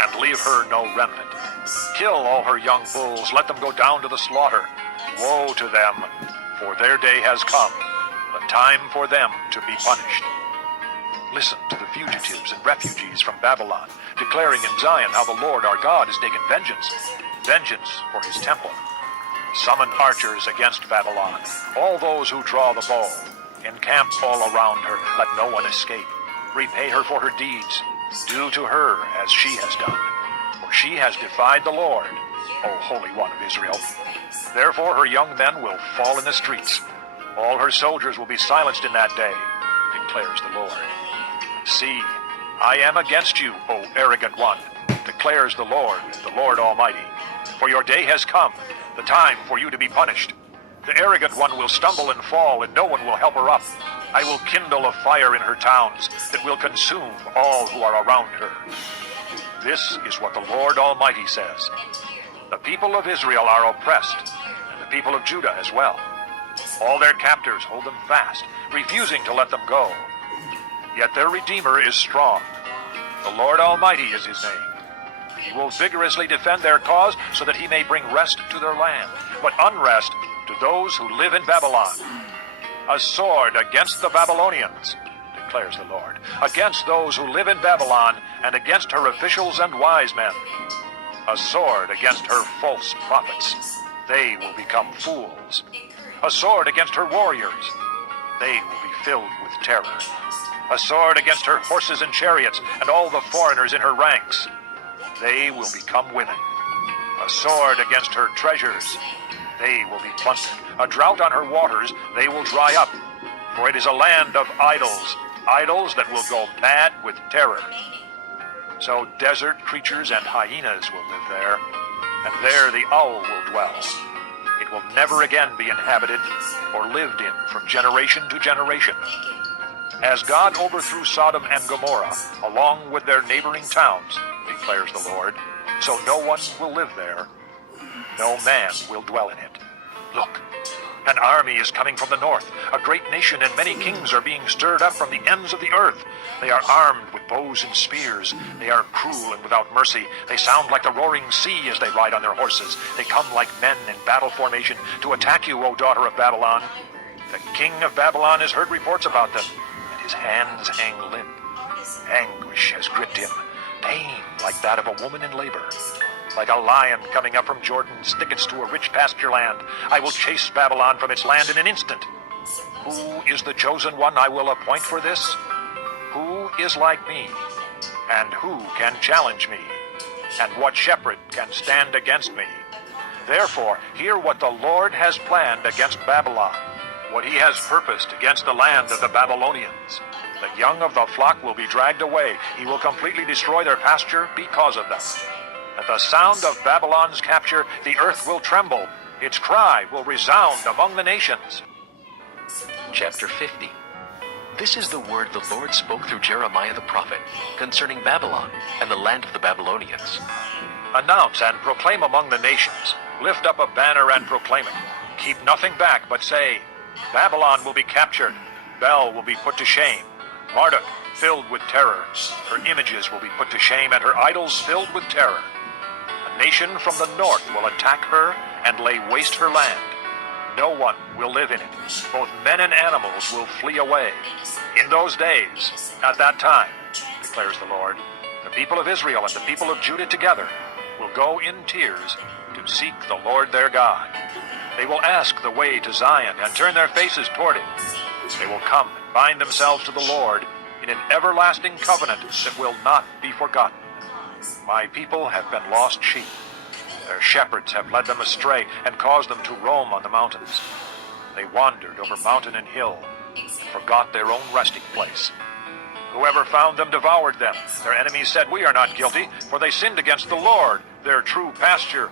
and leave her no remnant. Kill all her young bulls, let them go down to the slaughter. Woe to them, for their day has come, the time for them to be punished. Listen to the fugitives and refugees from Babylon, declaring in Zion how the Lord our God is taken vengeance for his temple. Summon archers against Babylon, all those who draw the bow. Encamp all around her, let no one escape. Repay her for her deeds. Do to her as she has done, for she has defied the Lord, O Holy One of Israel. Therefore her young men will fall in the streets. All her soldiers will be silenced in that day, declares the Lord. See, I am against you, O arrogant one, declares the Lord Almighty. For your day has come, the time for you to be punished. The arrogant one will stumble and fall, and no one will help her up. I will kindle a fire in her towns that will consume all who are around her. This is what the Lord Almighty says. The people of Israel are oppressed, and the people of Judah as well. All their captors hold them fast, refusing to let them go. Yet their Redeemer is strong. The Lord Almighty is his name. He will vigorously defend their cause so that he may bring rest to their land, but unrest to those who live in Babylon. A sword against the Babylonians, declares the Lord, against those who live in Babylon and against her officials and wise men. A sword against her false prophets. They will become fools. A sword against her warriors. They will be filled with terror. A sword against her horses and chariots and all the foreigners in her ranks. They will become women. A sword against her treasures. They will be plundered. A drought on her waters, they will dry up. For it is a land of idols, idols that will go mad with terror. So desert creatures and hyenas will live there, and there the owl will dwell. It will never again be inhabited or lived in from generation to generation. As God overthrew Sodom and Gomorrah, along with their neighboring towns, declares the Lord, so no one will live there. No man will dwell in it. Look, an army is coming from the north. A great nation and many kings are being stirred up from the ends of the earth. They are armed with bows and spears. They are cruel and without mercy. They sound like the roaring sea as they ride on their horses. They come like men in battle formation to attack you, O daughter of Babylon. The king of Babylon has heard reports about them, and his hands hang limp. Anguish has gripped him, pain like that of a woman in labor. Like a lion coming up from Jordan's thickets to a rich pasture land, I will chase Babylon from its land in an instant. Who is the chosen one I will appoint for this? Who is like me? And who can challenge me? And what shepherd can stand against me? Therefore, hear what the Lord has planned against Babylon, what he has purposed against the land of the Babylonians. The young of the flock will be dragged away. He will completely destroy their pasture because of them. At the sound of Babylon's capture, the earth will tremble. Its cry will resound among the nations. Chapter 50. This is the word the Lord spoke through Jeremiah the prophet concerning Babylon and the land of the Babylonians. Announce and proclaim among the nations. Lift up a banner and proclaim it. Keep nothing back, but say, Babylon will be captured. Bel will be put to shame. Marduk filled with terror. Her images will be put to shame, and her idols filled with terror. A nation from the north will attack her and lay waste her land. No one will live in it. Both men and animals will flee away. In those days, at that time, declares the Lord, the people of Israel and the people of Judah together will go in tears to seek the Lord their God. They will ask the way to Zion and turn their faces toward it. They will come and bind themselves to the Lord in an everlasting covenant that will not be forgotten. My people have been lost sheep. Their shepherds have led them astray and caused them to roam on the mountains. They wandered over mountain and hill and forgot their own resting place. Whoever found them devoured them. Their enemies said, We are not guilty, for they sinned against the Lord, their true pasture.